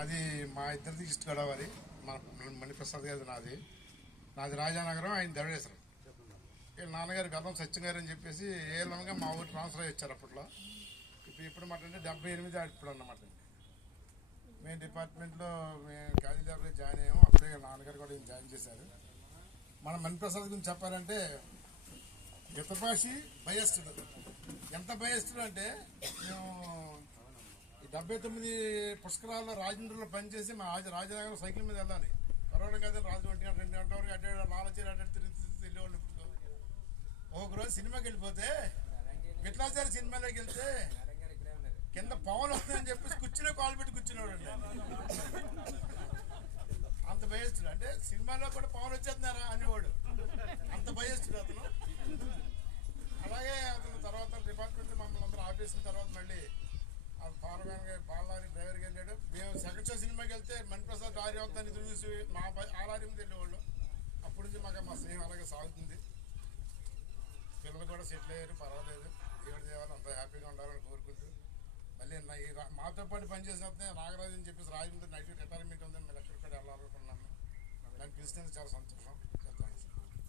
నాది మా ఇద్దరిది ఈస్ట్ గోదావరి. మా మణిప్రసాద్ గారి నాది రాజానగరం, ఆయన ధవళేశ్వరం. వీళ్ళ నాన్నగారు గతం సత్యం గారు అని చెప్పేసి ఏళ్ళగా మా ఊరు ట్రాన్స్ఫర్ అయ్యి వచ్చారు అప్పట్లో. ఇప్పుడు మాట అంటే 78 ఇప్పుడు అన్నమాట. మేము డిపార్ట్మెంట్లో మేము గాజీ ల్యాబ్లో జాయిన్ అయ్యాము. అప్పుడే నాన్నగారు కూడా జాయిన్ చేశారు. మన మణిప్రసాద్ గురించి చెప్పాలంటే మితభాషి భయస్థుడు. ఎంత భయస్థుడు అంటే మేము 79 పుష్కరాల్లో రాజేంద్రలో పనిచేసి మా రాజనగరం సైకిల్ మీద వెళ్ళాలి. కరోనా కాదు, రాజు 1 గంట 2 గంటల వరకు అడ్డాడు, లాలచీర అడ్డాడు, తిరిగి వెళ్ళేవాళ్ళు. ఇప్పుడు ఒక రోజు సినిమాకి వెళ్ళిపోతే విట్లాచారి సినిమాలోకి వెళ్తే కింద పవన్ వస్తుందని చెప్పేసి కూర్చునే కాలు పెట్టి కూర్చునేవాడు అండి. అంత భయస్తుడు. అంటే సినిమాలో కూడా పవన్ వచ్చేస్తున్నారా అనేవాడు, అంత భయస్తుడు అతను. అలాగే అతను తర్వాత డిపార్ట్మెంట్ మమ్మల్ని అందరూ ఆపేసిన తర్వాత మళ్ళీ పాలనారి డ్రైవర్కి వెళ్ళాడు. మేము సెకండ్ షో సినిమాకి వెళ్తే మణిప్రసాద్ లారీ అవుతాన్ని చూసి మా ఆ లారీ మీద వెళ్ళేవాళ్ళు. అప్పటి నుంచి మాకు మా స్నేహం అలాగే సాగుతుంది. పిల్లలు కూడా సెటిల్ అయ్యారు, పర్వాలేదు. దేవుడి దేవాలని అంత హ్యాపీగా ఉండాలని కోరుకుంటూ మళ్ళీ మాతో పాటు పనిచేసినట్టే నాగరాజు అని చెప్పేసి రాజమండ్రి నైట్ రిటైర్మెంట్ ఉందని మేము ఎక్కడికి వెళ్ళాలనుకున్నాము. దాన్ని పిలిచినందుకు చాలా సంతోషం.